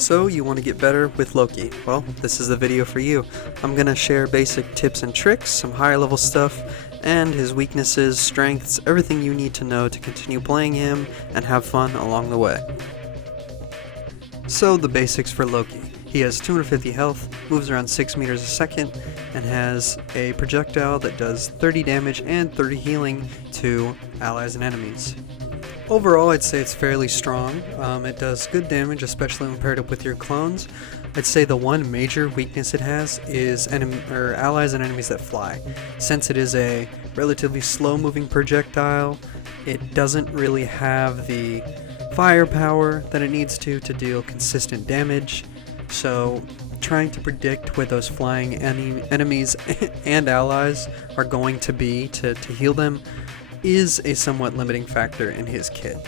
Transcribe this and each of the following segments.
So you want to get better with Loki? Well, this is the video for you. I'm going to share basic tips and tricks, some higher level stuff, and his weaknesses, strengths, everything you need to know to continue playing him and have fun along the way. So the basics for Loki. He has 250 health, moves around 6 meters a second, and has a projectile that does 30 damage and 30 healing to allies and enemies. Overall, I'd say it's fairly strong. It does good damage, especially when paired up with your clones. I'd say the one major weakness it has is allies and enemies that fly. Since it is a relatively slow-moving projectile, it doesn't really have the firepower that it needs to deal consistent damage. So trying to predict where those flying enemies and allies are going to be to heal them is a somewhat limiting factor in his kit.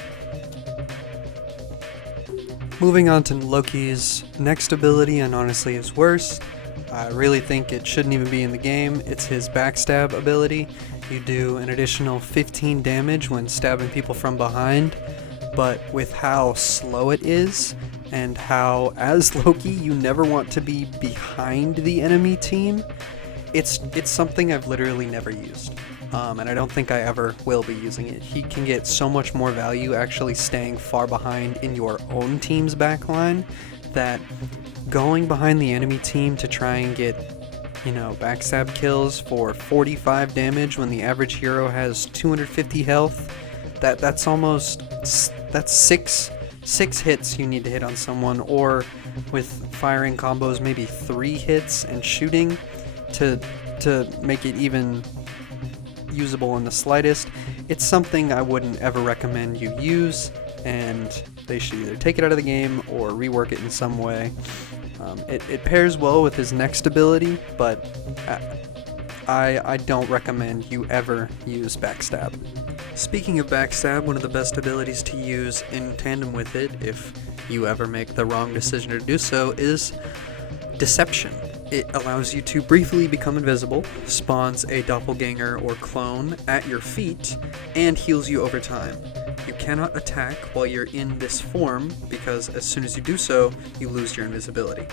Moving on to Loki's next ability, and honestly his worst. I really think it shouldn't even be in the game. It's his Backstab ability. You do an additional 15 damage when stabbing people from behind, but with how slow it is, and how, as Loki, you never want to be behind the enemy team, it's something I've literally never used. And I don't think I ever will be using it. He can get so much more value actually staying far behind in your own team's backline that going behind the enemy team to try and get, backstab kills for 45 damage when the average hero has 250 health, that's six hits you need to hit on someone, or with firing combos maybe 3 hits and shooting to make it even usable in the slightest. It's something I wouldn't ever recommend you use, and they should either take it out of the game or rework it in some way. It pairs well with his next ability, but I don't recommend you ever use Backstab. Speaking of Backstab, one of the best abilities to use in tandem with it, if you ever make the wrong decision to do so, is Deception. It allows you to briefly become invisible, spawns a Doppelganger or clone at your feet, and heals you over time. You cannot attack while you're in this form, because as soon as you do so, you lose your invisibility.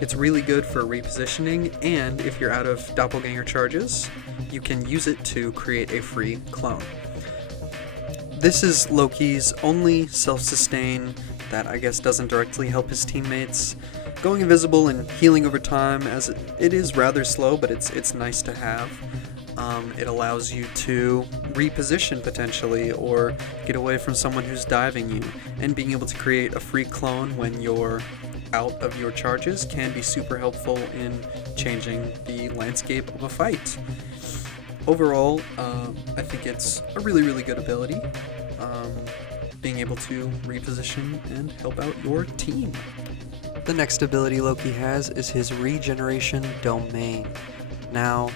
It's really good for repositioning, and if you're out of Doppelganger charges, you can use it to create a free clone. This is Loki's only self-sustain that I guess doesn't directly help his teammates. Going invisible and healing over time, as it is rather slow, but it's nice to have. It allows you to reposition potentially, or get away from someone who's diving you, and being able to create a free clone when you're out of your charges can be super helpful in changing the landscape of a fight. Overall, I think it's a really good ability, being able to reposition and help out your team. The next ability Loki has is his Regeneration domain. Now,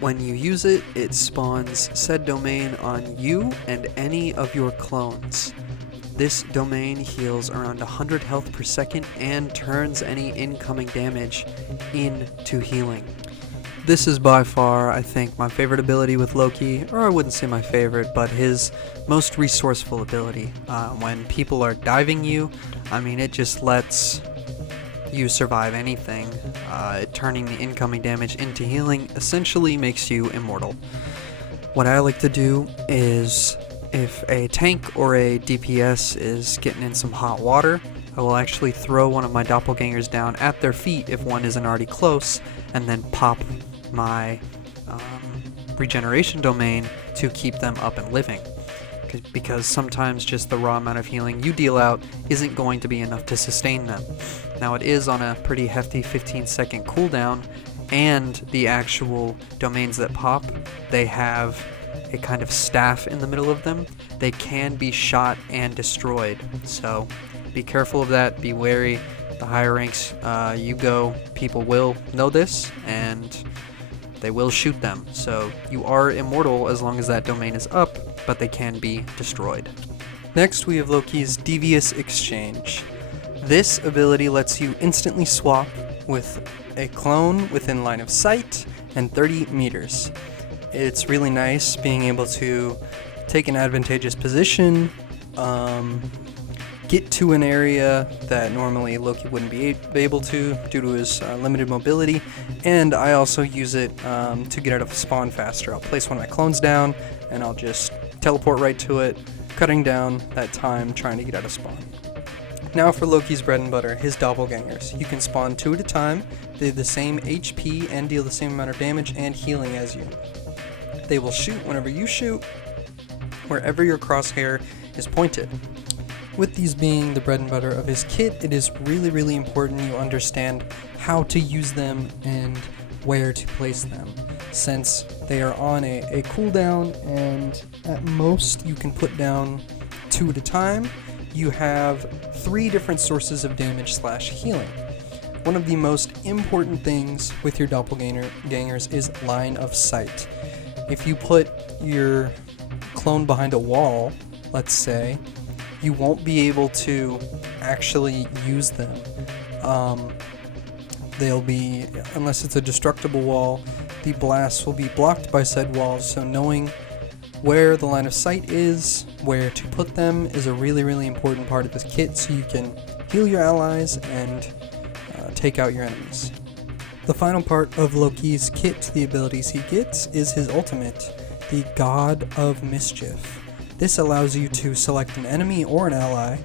when you use it, it spawns said domain on you and any of your clones. This domain heals around 100 health per second and turns any incoming damage into healing. This is by far, I think, my favorite ability with Loki, or I wouldn't say my favorite, but his most resourceful ability. When people are diving you, it just lets you survive anything. Turning the incoming damage into healing essentially makes you immortal. What I like to do is, if a tank or a DPS is getting in some hot water, I will actually throw one of my doppelgangers down at their feet if one isn't already close, and then pop my regeneration domain to keep them up and living. Because sometimes just the raw amount of healing you deal out isn't going to be enough to sustain them. Now, it is on a pretty hefty 15-second cooldown, and the actual domains that pop, they have a kind of staff in the middle of them. They can be shot and destroyed, so be careful of that, be wary. The higher ranks you go, people will know this, and they will shoot them. So you are immortal as long as that domain is up, but they can be destroyed. Next, we have Loki's Devious Exchange. This ability lets you instantly swap with a clone within line of sight and 30 meters. It's really nice being able to take an advantageous position, get to an area that normally Loki wouldn't be able to due to his limited mobility, and I also use it to get out of spawn faster. I'll place one of my clones down, and I'll just teleport right to it, cutting down that time trying to get out of spawn. Now for Loki's bread and butter, his doppelgangers. You can spawn 2 at a time, they have the same HP and deal the same amount of damage and healing as you. They will shoot whenever you shoot, wherever your crosshair is pointed. With these being the bread and butter of his kit, it is really, really important you understand how to use them and where to place them, since they are on a cooldown, and at most you can put down 2 at a time. You have 3 different sources of damage / healing. One of the most important things with your doppelgangers is line of sight. If you put your clone behind a wall, let's say, you won't be able to actually use them. They'll be, unless it's a destructible wall, the blasts will be blocked by said walls, so knowing where the line of sight is, where to put them, is a really, really important part of this kit, so you can heal your allies and take out your enemies. The final part of Loki's kit, the abilities he gets, is his ultimate, the God of Mischief. This allows you to select an enemy or an ally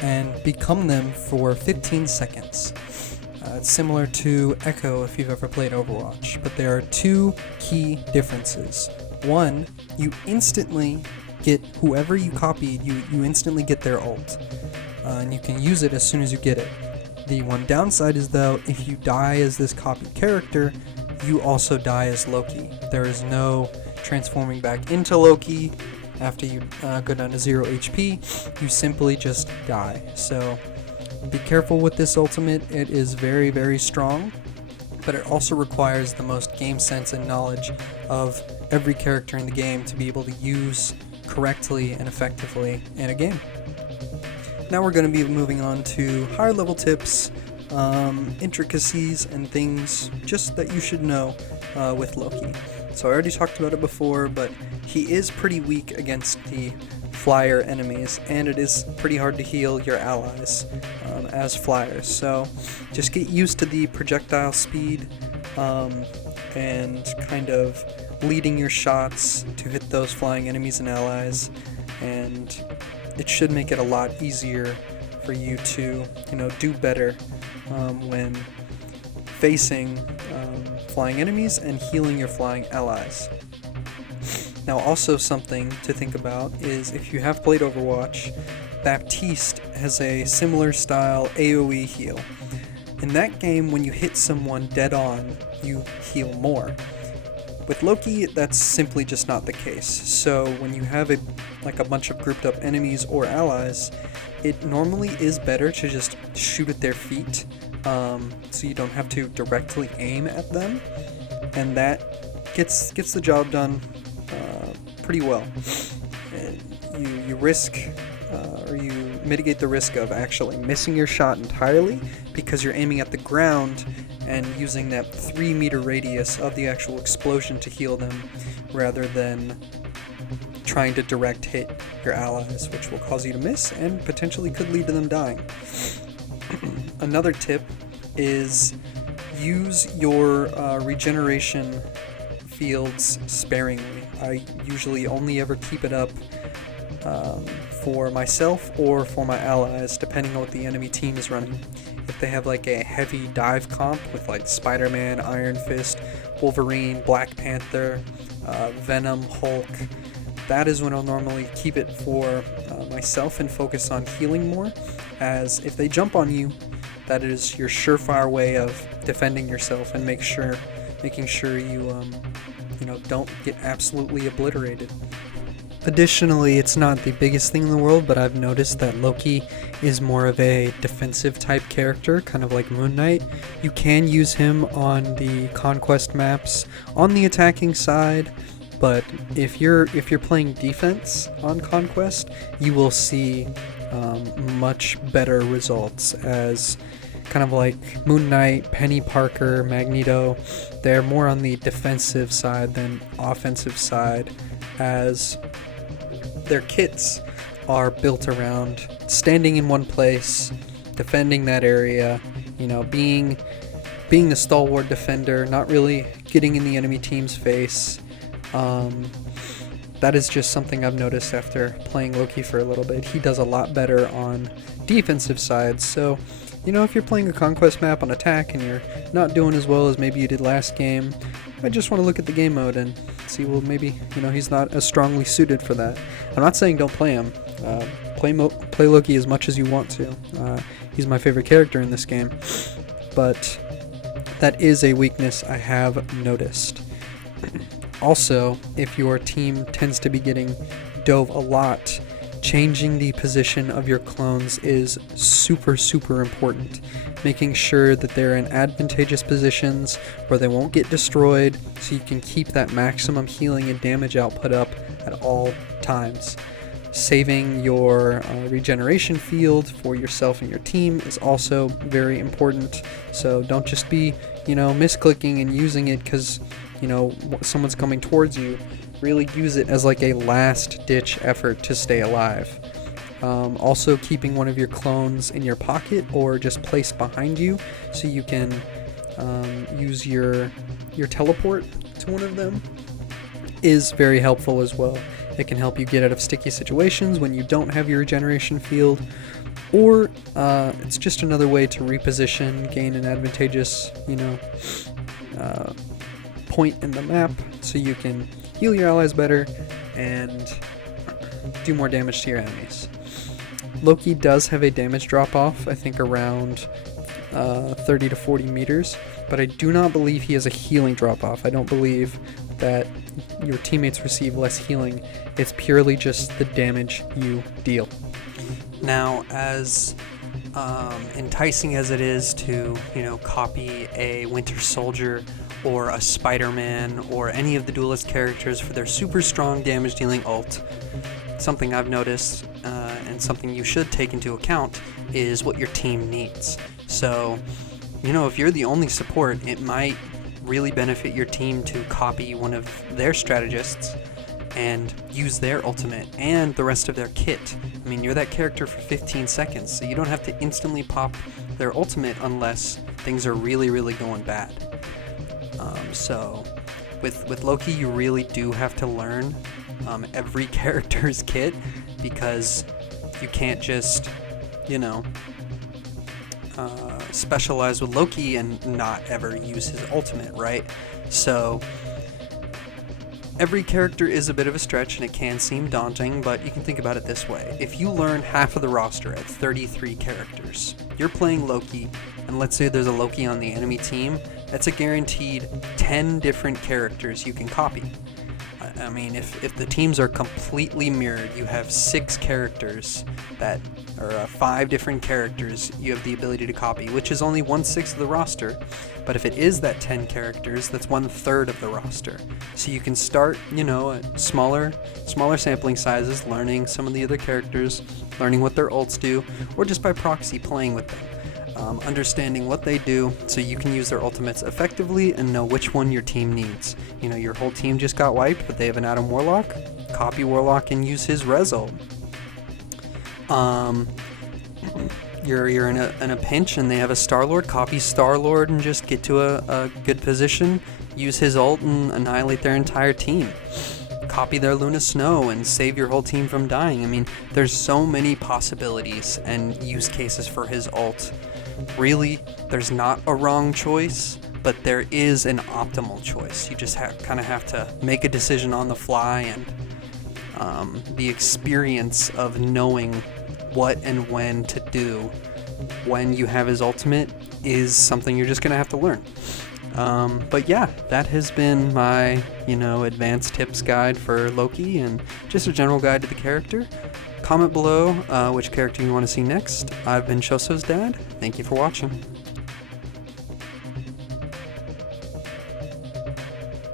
and become them for 15 seconds. It's similar to Echo if you've ever played Overwatch, but there are 2 key differences. One, you instantly get whoever you copied, you instantly get their ult, and you can use it as soon as you get it. The one downside is, though, if you die as this copied character, you also die as Loki. There is no transforming back into Loki after you go down to 0 HP, you simply just die. So be careful with this ultimate. It is very, very strong, but it also requires the most game sense and knowledge of every character in the game to be able to use correctly and effectively in a game. Now we're going to be moving on to higher level tips, intricacies, and things just that you should know with Loki. So I already talked about it before, but he is pretty weak against the flyer enemies, and it is pretty hard to heal your allies as flyers. So just get used to the projectile speed and kind of leading your shots to hit those flying enemies and allies, and it should make it a lot easier for you to, do better when facing flying enemies and healing your flying allies. Now, also something to think about is if you have played Overwatch, Baptiste has a similar style AoE heal. In that game, when you hit someone dead on, you heal more. With Loki, that's simply just not the case. So when you have a bunch of grouped up enemies or allies, it normally is better to just shoot at their feet, so you don't have to directly aim at them, and that gets the job done pretty well. You risk or you mitigate the risk of actually missing your shot entirely because you're aiming at the ground and using that 3-meter radius of the actual explosion to heal them, rather than trying to direct hit your allies, which will cause you to miss and potentially could lead to them dying. Another tip is use your regeneration fields sparingly. I usually only ever keep it up for myself or for my allies, depending on what the enemy team is running. If they have like a heavy dive comp with like Spider-Man, Iron Fist, Wolverine, Black Panther, Venom, Hulk, that is when I'll normally keep it for myself and focus on healing more, as if they jump on you, that is your surefire way of defending yourself and making sure you don't get absolutely obliterated. Additionally, it's not the biggest thing in the world, but I've noticed that Loki is more of a defensive type character, kind of like Moon Knight. You can use him on the conquest maps on the attacking side, but if you're playing defense on conquest, you will see much better results, as kind of like Moon Knight, Penny Parker, Magneto. They're more on the defensive side than offensive side, as their kits are built around standing in one place, defending that area, being the stalwart defender, not really getting in the enemy team's face. That is just something I've noticed after playing Loki for a little bit. He does a lot better on defensive sides. So, if you're playing a conquest map on attack and you're not doing as well as maybe you did last game, I just want to look at the game mode and see, well, maybe, he's not as strongly suited for that. I'm not saying don't play him. Play Loki as much as you want to. He's my favorite character in this game. But that is a weakness I have noticed. Also, if your team tends to be getting dove a lot, changing the position of your clones is super, super important. Making sure that they're in advantageous positions where they won't get destroyed, so you can keep that maximum healing and damage output up at all times. Saving your regeneration field for yourself and your team is also very important. So don't just be, misclicking and using it because, someone's coming towards you. Really use it as like a last-ditch effort to stay alive. Also keeping one of your clones in your pocket or just placed behind you so you can use your teleport to one of them is very helpful as well. It can help you get out of sticky situations when you don't have your regeneration field, or it's just another way to reposition, gain an advantageous, point in the map so you can heal your allies better and do more damage to your enemies. Loki does have a damage drop-off, I think around 30 to 40 meters, but I do not believe he has a healing drop-off. I don't believe that your teammates receive less healing. It's purely just the damage you deal. Now, as enticing as it is to, copy a Winter Soldier or a Spider-Man or any of the Duelist characters for their super strong damage dealing ult, something I've noticed and something you should take into account is what your team needs. So, if you're the only support, it might really benefit your team to copy one of their strategists and use their ultimate and the rest of their kit. I mean, you're that character for 15 seconds, so you don't have to instantly pop their ultimate unless things are really, really going bad. So with Loki, you really do have to learn every character's kit, because you can't just, specialize with Loki and not ever use his ultimate, right? So every character is a bit of a stretch and it can seem daunting, but you can think about it this way. If you learn half of the roster at 33 characters, you're playing Loki, and let's say there's a Loki on the enemy team, that's a guaranteed 10 different characters you can copy. I mean, if the teams are completely mirrored, you have 6 characters or 5 different characters you have the ability to copy, which is only 1/6 of the roster. But if it is that 10 characters, that's 1/3 of the roster. So you can start, at smaller sampling sizes, learning some of the other characters, learning what their ults do, or just by proxy playing with them. Understanding what they do so you can use their ultimates effectively and know which one your team needs. Your whole team just got wiped, but they have an Adam Warlock. Copy Warlock and use his res ult. You're in a pinch and they have a Star-Lord. Copy Star-Lord and just get to a good position. Use his ult and annihilate their entire team. Copy their Luna Snow and save your whole team from dying. I mean, there's so many possibilities and use cases for his ult. Really, there's not a wrong choice, but there is an optimal choice. You just kind of have to make a decision on the fly, and the experience of knowing what and when to do when you have his ultimate is something you're just going to have to learn. But yeah, that has been my, advanced tips guide for Loki and just a general guide to the character. Comment below which character you want to see next. I've been Shoso's dad. Thank you for watching.